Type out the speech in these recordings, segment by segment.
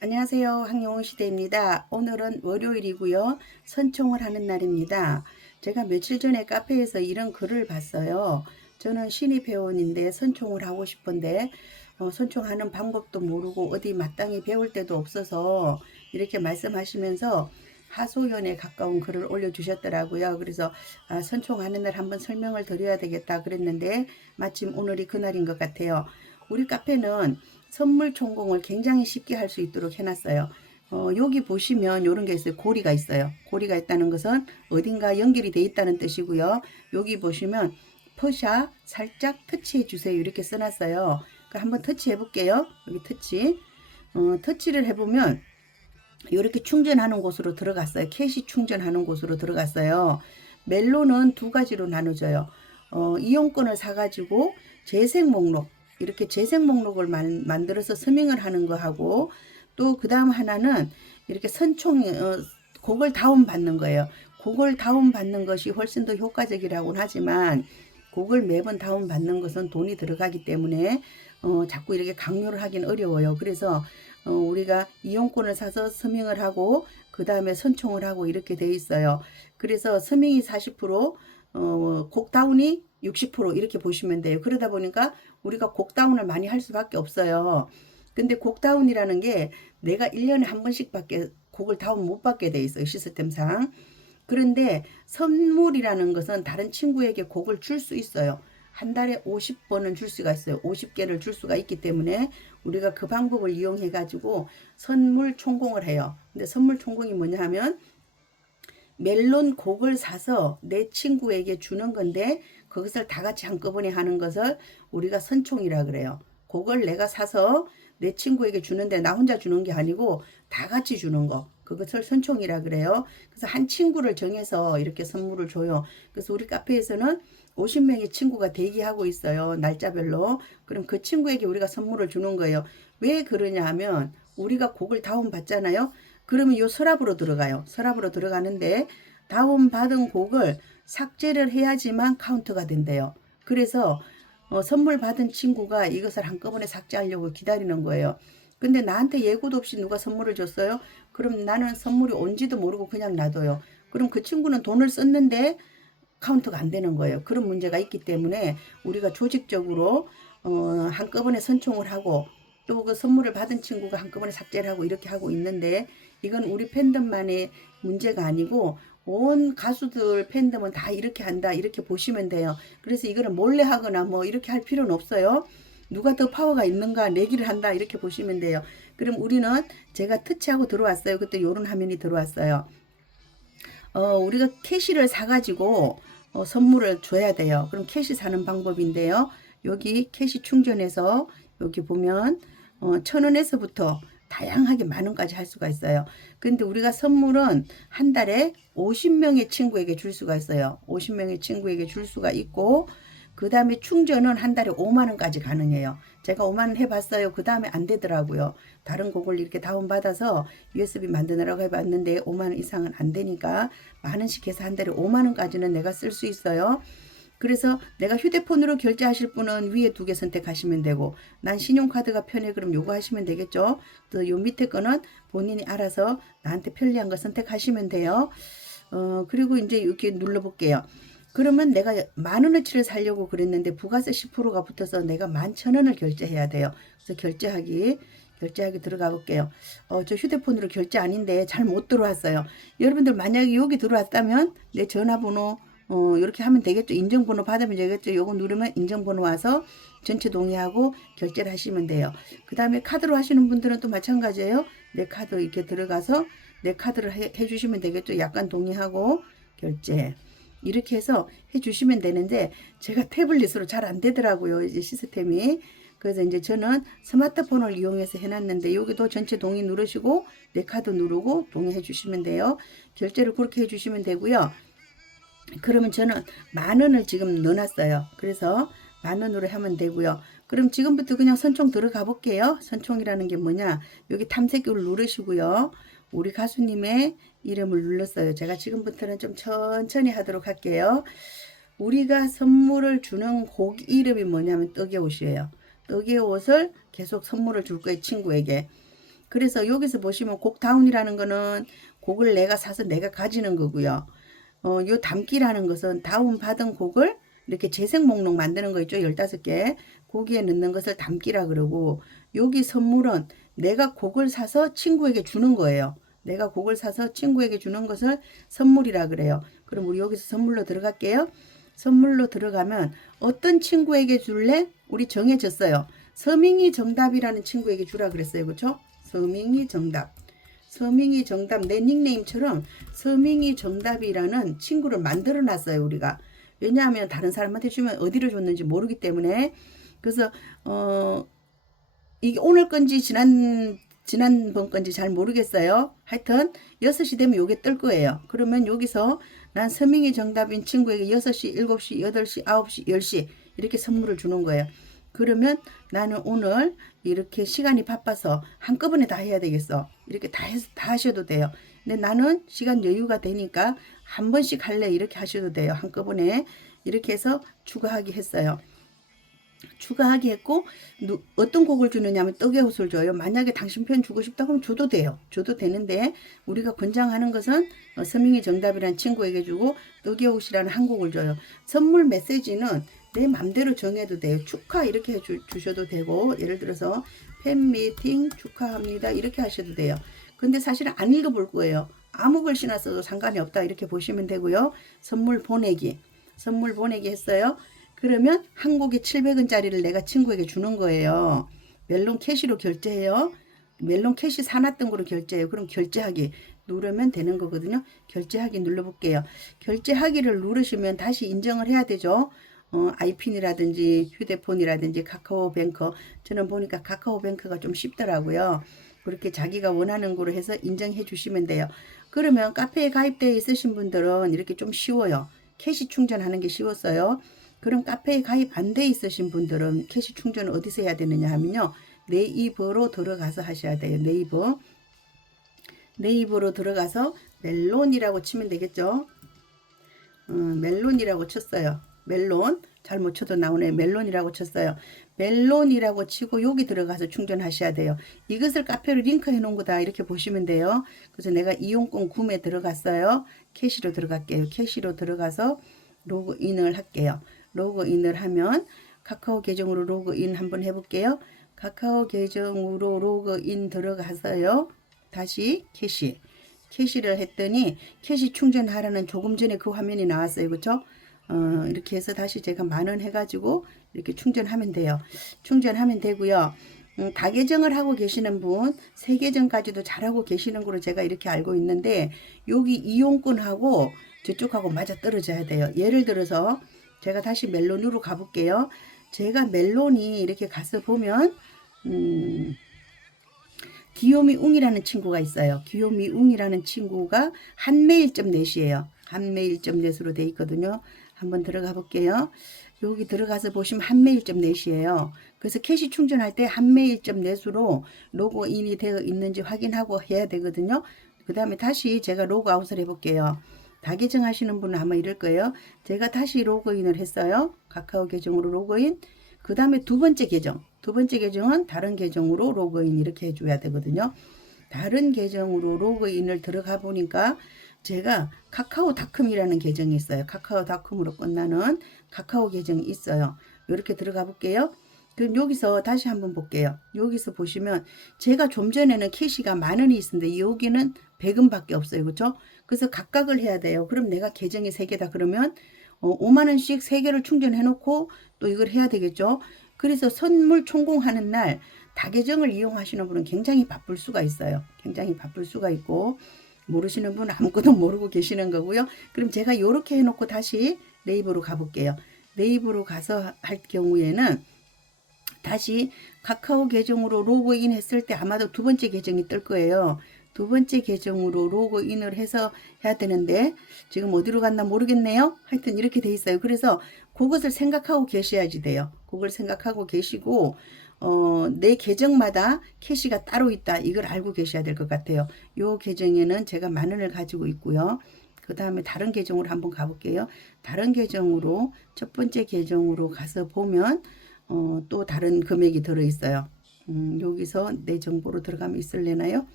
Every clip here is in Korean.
안녕하세요. 황영훈 시대입니다. 오늘은 월요일이고요. 선총을 하는 날입니다. 제가 며칠 전에 카페에서 이런 글을 봤어요. 저는 신입 회원인데 선총을 하고 싶은데 선총하는 방법도 모르고 어디 마땅히 배울 데도 없어서 이렇게 말씀하시면서 하소연에 가까운 글을 올려주셨더라고요. 그래서 선총하는 날 한번 설명을 드려야 되겠다 그랬는데 마침 오늘이 그날인 것 같아요. 우리 카페는 선물 총공을 굉장히 쉽게 할 수 있도록 해놨어요. 여기 보시면 이런 게 있어요. 고리가 있어요. 고리가 있다는 것은 어딘가 연결이 돼 있다는 뜻이고요. 여기 보시면 퍼샤 살짝 터치해 주세요. 이렇게 써놨어요. 그러니까 한번 터치해 볼게요. 여기 터치. 터치를 해보면 이렇게 충전하는 곳으로 들어갔어요. 캐시 충전하는 곳으로 들어갔어요. 멜론은 두 가지로 나눠져요. 이용권을 사가지고 재생 목록, 이렇게 재생 목록을 만들어서 서명을 하는 거 하고, 또 그 다음 하나는 이렇게 곡을 다운받는 거예요. 곡을 다운받는 것이 훨씬 더 효과적이라고는 하지만 곡을 매번 다운받는 것은 돈이 들어가기 때문에 자꾸 이렇게 강요를 하긴 어려워요. 그래서 우리가 이용권을 사서 서명을 하고 그 다음에 선총을 하고 이렇게 돼 있어요. 그래서 서명이 40%, 곡 다운이 60% 이렇게 보시면 돼요. 그러다 보니까 우리가 곡 다운을 많이 할 수밖에 없어요. 근데 곡 다운이라는 게 내가 1년에 한 번씩밖에 곡을 다운 못 받게 돼 있어요. 시스템상. 그런데 선물이라는 것은 다른 친구에게 곡을 줄 수 있어요. 한 달에 50번은 줄 수가 있어요. 50개를 줄 수가 있기 때문에 우리가 그 방법을 이용해 가지고 선물 총공을 해요. 근데 선물 총공이 뭐냐 하면 멜론 곡을 사서 내 친구에게 주는 건데 그것을 다 같이 한꺼번에 하는 것을 우리가 선총이라 그래요. 곡을 내가 사서 내 친구에게 주는데 나 혼자 주는 게 아니고 다 같이 주는 거. 그것을 선총이라 그래요. 그래서 한 친구를 정해서 이렇게 선물을 줘요. 그래서 우리 카페에서는 50명의 친구가 대기하고 있어요. 날짜별로. 그럼 그 친구에게 우리가 선물을 주는 거예요. 왜 그러냐 하면 우리가 곡을 다운받잖아요. 그러면 이 서랍으로 들어가요. 서랍으로 들어가는데 다운받은 곡을 삭제를 해야지만 카운트가 된대요. 그래서 선물 받은 친구가 이것을 한꺼번에 삭제하려고 기다리는 거예요. 근데 나한테 예고도 없이 누가 선물을 줬어요? 그럼 나는 선물이 온지도 모르고 그냥 놔둬요. 그럼 그 친구는 돈을 썼는데 카운트가 안 되는 거예요. 그런 문제가 있기 때문에 우리가 조직적으로 한꺼번에 선총을 하고 또 그 선물을 받은 친구가 한꺼번에 삭제를 하고 이렇게 하고 있는데 이건 우리 팬덤만의 문제가 아니고 온 가수들 팬덤은 다 이렇게 한다 이렇게 보시면 돼요. 그래서 이거를 몰래 하거나 뭐 이렇게 할 필요는 없어요. 누가 더 파워가 있는가 내기를 한다 이렇게 보시면 돼요. 그럼 우리는 제가 터치하고 들어왔어요. 그때 요런 화면이 들어왔어요. 우리가 캐시를 사가지고 선물을 줘야 돼요. 그럼 캐시 사는 방법인데요. 여기 캐시 충전해서 여기 보면 1,000원에서부터 다양하게 만 원까지 할 수가 있어요. 근데 우리가 선물은 한 달에 50명의 친구에게 줄 수가 있어요. 50명의 친구에게 줄 수가 있고 그 다음에 충전은 한 달에 5만 원까지 가능해요. 제가 5만 원 해봤어요. 그 다음에 안 되더라고요. 다른 곡을 이렇게 다운받아서 USB 만드느라고 해봤는데 5만 원 이상은 안 되니까 만 원씩 해서 한 달에 5만 원까지는 내가 쓸 수 있어요. 그래서 내가 휴대폰으로 결제하실 분은 위에 두 개 선택하시면 되고 난 신용카드가 편해 그럼 요거 하시면 되겠죠. 또 요 밑에 거는 본인이 알아서 나한테 편리한 거 선택하시면 돼요. 그리고 이제 이렇게 눌러볼게요. 그러면 내가 만 원어치를 사려고 그랬는데 부가세 10%가 붙어서 내가 11,000원을 결제해야 돼요. 그래서 결제하기 들어가 볼게요. 저 휴대폰으로 결제 아닌데 잘 못 들어왔어요. 여러분들 만약에 여기 들어왔다면 내 전화번호 이렇게 하면 되겠죠. 인증번호 받으면 되겠죠. 요거 누르면 인증번호 와서 전체 동의하고 결제를 하시면 돼요. 그 다음에 카드로 하시는 분들은 또 마찬가지예요. 내 카드 이렇게 들어가서 내 카드를 해주시면 되겠죠. 약관 동의하고 결제. 이렇게 해서 해주시면 되는데 제가 태블릿으로 잘 안 되더라고요. 이제 시스템이. 그래서 이제 저는 스마트폰을 이용해서 해놨는데 여기도 전체 동의 누르시고 내 카드 누르고 동의해 주시면 돼요. 결제를 그렇게 해주시면 되고요. 그러면 저는 만 원을 지금 넣어놨어요. 그래서 만 원으로 하면 되고요. 그럼 지금부터 그냥 선총 들어가 볼게요. 선총이라는 게 뭐냐? 여기 탐색기를 누르시고요. 우리 가수님의 이름을 눌렀어요. 제가 지금부터는 좀 천천히 하도록 할게요. 우리가 선물을 주는 곡 이름이 뭐냐면 떡의 옷이에요. 떡의 옷을 계속 선물을 줄 거예요. 친구에게. 그래서 여기서 보시면 곡다운이라는 거는 곡을 내가 사서 내가 가지는 거고요. 요 담기라는 것은 다운받은 곡을 이렇게 재생 목록 만드는 거 있죠. 15개. 거기에 넣는 것을 담기라 그러고, 여기 선물은 내가 곡을 사서 친구에게 주는 거예요. 내가 곡을 사서 친구에게 주는 것을 선물이라 그래요. 그럼 우리 여기서 선물로 들어갈게요. 선물로 들어가면 어떤 친구에게 줄래? 우리 정해졌어요. 서민이 정답이라는 친구에게 주라 그랬어요. 그렇죠? 서민이 정답. 서민이 정답, 내 닉네임처럼 서민이 정답이라는 친구를 만들어 놨어요, 우리가. 왜냐하면 다른 사람한테 주면 어디로 줬는지 모르기 때문에. 그래서 이게 오늘 건지 지난번 건지 잘 모르겠어요. 하여튼 6시 되면 요게 뜰 거예요. 그러면 여기서 난 서민이 정답인 친구에게 6시, 7시, 8시, 9시, 10시 이렇게 선물을 주는 거예요. 그러면 나는 오늘 이렇게 시간이 바빠서 한꺼번에 다 해야 되겠어. 이렇게 다 하셔도 돼요. 근데 나는 시간 여유가 되니까 한 번씩 할래. 이렇게 하셔도 돼요. 한꺼번에 이렇게 해서 추가하기 했어요. 추가하기 했고, 어떤 곡을 주느냐면 떡의 옷을 줘요. 만약에 당신 편 주고 싶다 그러면 줘도 돼요. 줘도 되는데 우리가 권장하는 것은 서민이 정답이라는 친구에게 주고 떡의 옷이라는 한 곡을 줘요. 선물 메시지는 내 맘대로 정해도 돼요. 축하 이렇게 주셔도 되고, 예를 들어서 팬미팅 축하합니다 이렇게 하셔도 돼요. 근데 사실은 안 읽어볼 거예요. 아무 글씨나 써도 상관이 없다 이렇게 보시면 되고요. 선물 보내기 했어요. 그러면 한 곡에 700원짜리를 내가 친구에게 주는 거예요. 멜론 캐시로 결제해요. 멜론 캐시 사놨던 거로 결제해요. 그럼 결제하기 누르면 되는 거거든요. 결제하기 눌러볼게요. 결제하기를 누르시면 다시 인정을 해야 되죠. 아이핀이라든지 휴대폰이라든지 카카오뱅크. 저는 보니까 카카오뱅크가 좀 쉽더라고요. 그렇게 자기가 원하는 거로 해서 인정해 주시면 돼요. 그러면 카페에 가입되어 있으신 분들은 이렇게 좀 쉬워요. 캐시 충전하는 게 쉬웠어요. 그럼 카페에 가입 안 돼 있으신 분들은 캐시 충전을 어디서 해야 되느냐 하면요. 네이버로 들어가서 하셔야 돼요. 네이버로 들어가서 멜론이라고 치면 되겠죠. 멜론이라고 쳤어요. 멜론 잘못 쳐도 나오네. 멜론이라고 쳤어요. 멜론이라고 치고 여기 들어가서 충전하셔야 돼요. 이것을 카페로 링크해 놓은 거다 이렇게 보시면 돼요. 그래서 내가 이용권 구매 들어갔어요. 캐시로 들어갈게요. 캐시로 들어가서 로그인을 할게요. 로그인을 하면 카카오 계정으로 로그인 한번 해볼게요. 카카오 계정으로 로그인 들어가서요. 다시 캐시를 했더니 캐시 충전하라는 조금 전에 그 화면이 나왔어요. 그렇죠? 이렇게 해서 다시 제가 10,000원 해가지고 이렇게 충전하면 돼요. 충전하면 되고요. 다계정을 하고 계시는 분, 3계정까지도 잘하고 계시는 거로 제가 이렇게 알고 있는데, 여기 이용권하고 저쪽하고 맞아 떨어져야 돼요. 예를 들어서 제가 다시 멜론으로 가볼게요. 제가 멜론이 이렇게 가서 보면 귀요미웅이라는 친구가 있어요. 귀요미웅이라는 친구가 한메일.net이에요. 한메일.net으로 돼 있거든요. 한번 들어가 볼게요. 여기 들어가서 보시면 한메일.net이에요. 그래서 캐시 충전할 때 한메일.net으로 로그인이 되어 있는지 확인하고 해야 되거든요. 그 다음에 다시 제가 로그아웃을 해볼게요. 다계정 하시는 분은 아마 이럴 거예요. 제가 다시 로그인을 했어요. 카카오 계정으로 로그인. 그 다음에 두 번째 계정은 다른 계정으로 로그인 이렇게 해줘야 되거든요. 다른 계정으로 로그인을 들어가 보니까 제가 카카오닷컴이라는 계정이 있어요. 카카오닷컴으로 끝나는 카카오 계정이 있어요. 이렇게 들어가 볼게요. 그럼 여기서 다시 한번 볼게요. 여기서 보시면 제가 좀 전에는 캐시가 10,000원이 있었는데 여기는 100원밖에 없어요. 그렇죠? 그래서 각각을 해야 돼요. 그럼 내가 계정이 3개다 그러면 50,000원씩 3개를 충전해 놓고 또 이걸 해야 되겠죠. 그래서 선물 총공하는 날 다계정을 이용하시는 분은 굉장히 바쁠 수가 있어요. 굉장히 바쁠 수가 있고, 모르시는 분은 아무것도 모르고 계시는 거고요. 그럼 제가 이렇게 해놓고 다시 네이버로 가볼게요. 네이버로 가서 할 경우에는 다시 카카오 계정으로 로그인 했을 때 아마도 두 번째 계정이 뜰 거예요. 두 번째 계정으로 로그인을 해서 해야 되는데 지금 어디로 갔나 모르겠네요. 하여튼 이렇게 돼 있어요. 그래서 그것을 생각하고 계셔야지 돼요. 그걸 생각하고 계시고 내 계정마다 캐시가 따로 있다. 이걸 알고 계셔야 될 것 같아요. 요 계정에는 제가 10,000원을 가지고 있고요. 그 다음에 다른 계정으로 한번 가볼게요. 다른 계정으로 첫 번째 계정으로 가서 보면 또 다른 금액이 들어있어요. 여기서 내 정보로 들어가면 있을래나요?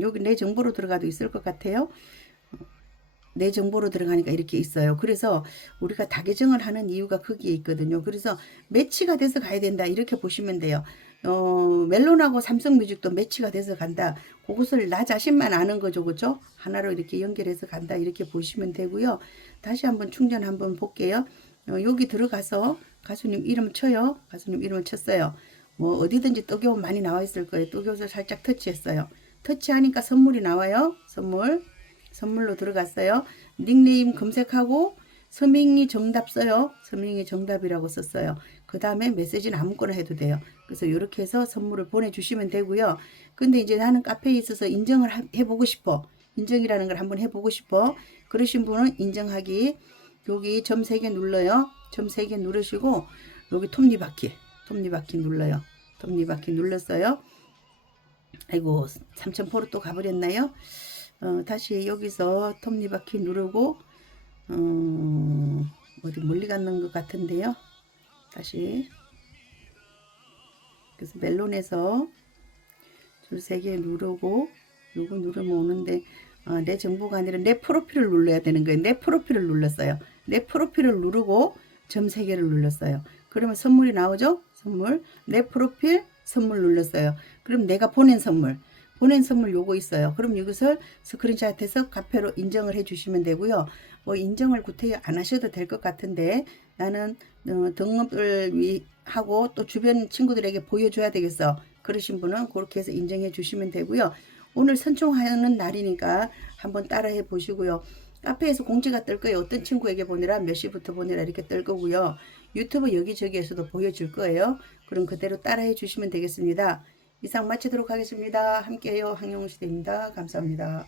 여기 내 정보로 들어가도 있을 것 같아요. 내 정보로 들어가니까 이렇게 있어요. 그래서 우리가 다계정을 하는 이유가 거기에 있거든요. 그래서 매치가 돼서 가야 된다 이렇게 보시면 돼요. 멜론하고 삼성뮤직도 매치가 돼서 간다. 그것을 나 자신만 아는 거죠. 그죠? 하나로 이렇게 연결해서 간다 이렇게 보시면 되고요. 다시 한번 충전 한번 볼게요. 여기 들어가서 가수님 이름 쳐요. 가수님 이름을 쳤어요. 뭐 어디든지 뜨개옷 많이 나와 있을 거예요. 뜨개옷을 살짝 터치했어요. 터치하니까 선물이 나와요. 선물로 들어갔어요. 닉네임 검색하고 서명이 정답 써요. 서명이 정답이라고 썼어요. 그 다음에 메시지는 아무거나 해도 돼요. 그래서 이렇게 해서 선물을 보내주시면 되고요. 근데 이제 나는 카페에 있어서 인정을 해보고 싶어. 인정이라는 걸 한번 해보고 싶어. 그러신 분은 인정하기. 여기 점 3개 눌러요. 점 3개 누르시고 여기 톱니바퀴 눌러요. 톱니바퀴 눌렀어요. 아이고 3000포로 또 가버렸나요? 다시 여기서 톱니바퀴 누르고 어디 멀리 갔는 것 같은데요. 다시 그래서 멜론에서 줄 3개 누르고 요거 누르면 오는데 내 정보가 아니라 내 프로필을 눌러야 되는 거예요. 내 프로필을 눌렀어요. 내 프로필을 누르고 점 3개를 눌렀어요. 그러면 선물이 나오죠? 선물. 내 프로필 선물 눌렀어요. 그럼 내가 보낸 선물 요거 있어요. 그럼 이것을 스크린샷해서 카페로 인정을 해 주시면 되고요. 뭐 인정을 구태여 안 하셔도 될 것 같은데 나는 등록을 하고 또 주변 친구들에게 보여줘야 되겠어. 그러신 분은 그렇게 해서 인정해 주시면 되고요. 오늘 선총하는 날이니까 한번 따라해 보시고요. 카페에서 공지가 뜰 거예요. 어떤 친구에게 보내라, 몇 시부터 보내라 이렇게 뜰 거고요. 유튜브 여기저기에서도 보여줄 거예요. 그럼 그대로 따라해 주시면 되겠습니다. 이상 마치도록 하겠습니다. 함께해요. 황영시대입니다. 감사합니다.